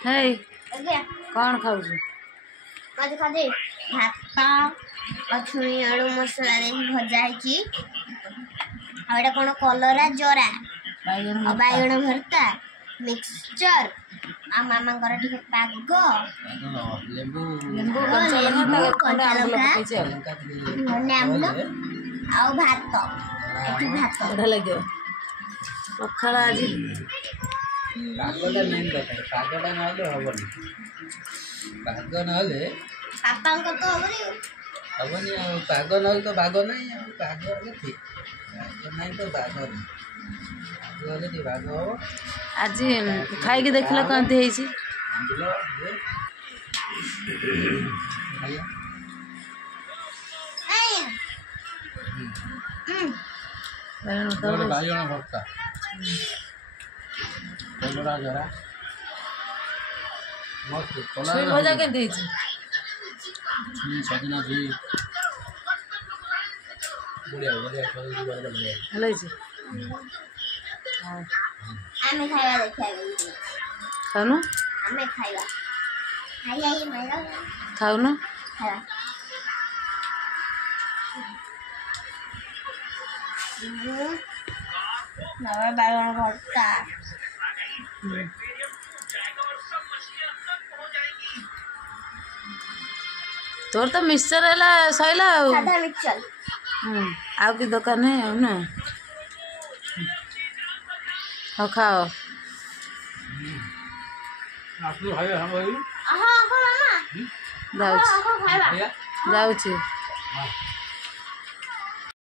है ଆଜ୍ଞା कौन खाऊ ଆଜି ଖାଲି ଭାତ ଆଉ ଛୁଇଁ ଆଳୁ ମସଲା ଦେଇକି ଭଜା ହେଇଛି ଆଉ ଏଇଟା କ'ଣ କଲରା ଜରା ଆଉ ବାଇଗଣ ଭର୍ତ୍ତା ମିକ୍ସଚର ଆଉ ମାମାଙ୍କର ଟିକେ ପାଗ ଲେମ୍ବୁ କଞ୍ଚା ଲଙ୍କା ଧନିଆ ଆମ୍ବୁଲ ଆଉ ଭାତ ଏଠି ଭାତ ବଢ଼ିଆ ଲାଗିବ ପଖାଳ ଆଜି ପାଗଟା ମେନ୍ ଦରକାର ପାଗଟା ନହେଲେ ହବନି ପାଗ ନହେଲେ ବାପାଙ୍କ ତ ହବନି ଆଉ ପାଗ ନହେଲେ ତ ବାଗ ନାହିଁ ଆଉ ପାଗ ହେଲେ ଠିକ ପାଗ ନାହିଁ ତ ବାଗ ନାହିଁ ପାଗ ହେଲେ ଟିକେ ବାଗ ହବ ଆଜି ଖାଇକି ଦେଖିଲ କେମିତି ହେଇଛି ଆମ୍ବୁଲ ଖାଇବା ବାଇଗଣ ଭର୍ତ୍ତା କଲରା ଜରା ମସ୍ତ ଛୁଇଁ ଭଜା କେମିତି ହେଇଛି ଛୁଇଁ ସଜନା ଛୁଇଁ ବଢ଼ିଆ ବଢ଼ିଆ ବଢ଼ିଆ ଭଲ ହେଇଛି ଆମେ ଖାଇବା ଦେଖିବା ଖାଉନ ଆମେ ଖାଇବା ଖାଉନ ଖାଇବା ବାଇଗଣ ଭର୍ତ୍ତା ତୋର ତ ମିକ୍ସଚର ହେଲା ସଇଲା ଆଉ ସାଧା ମିକ୍ସଚର ଆଉ କି ଦରକାର ନାହିଁ ଆଉ ନା ହଉ ଖାଅ ଆହ ମାମା ଯାଉଛି ଖାଇବା ଯାଉଛି ହଁ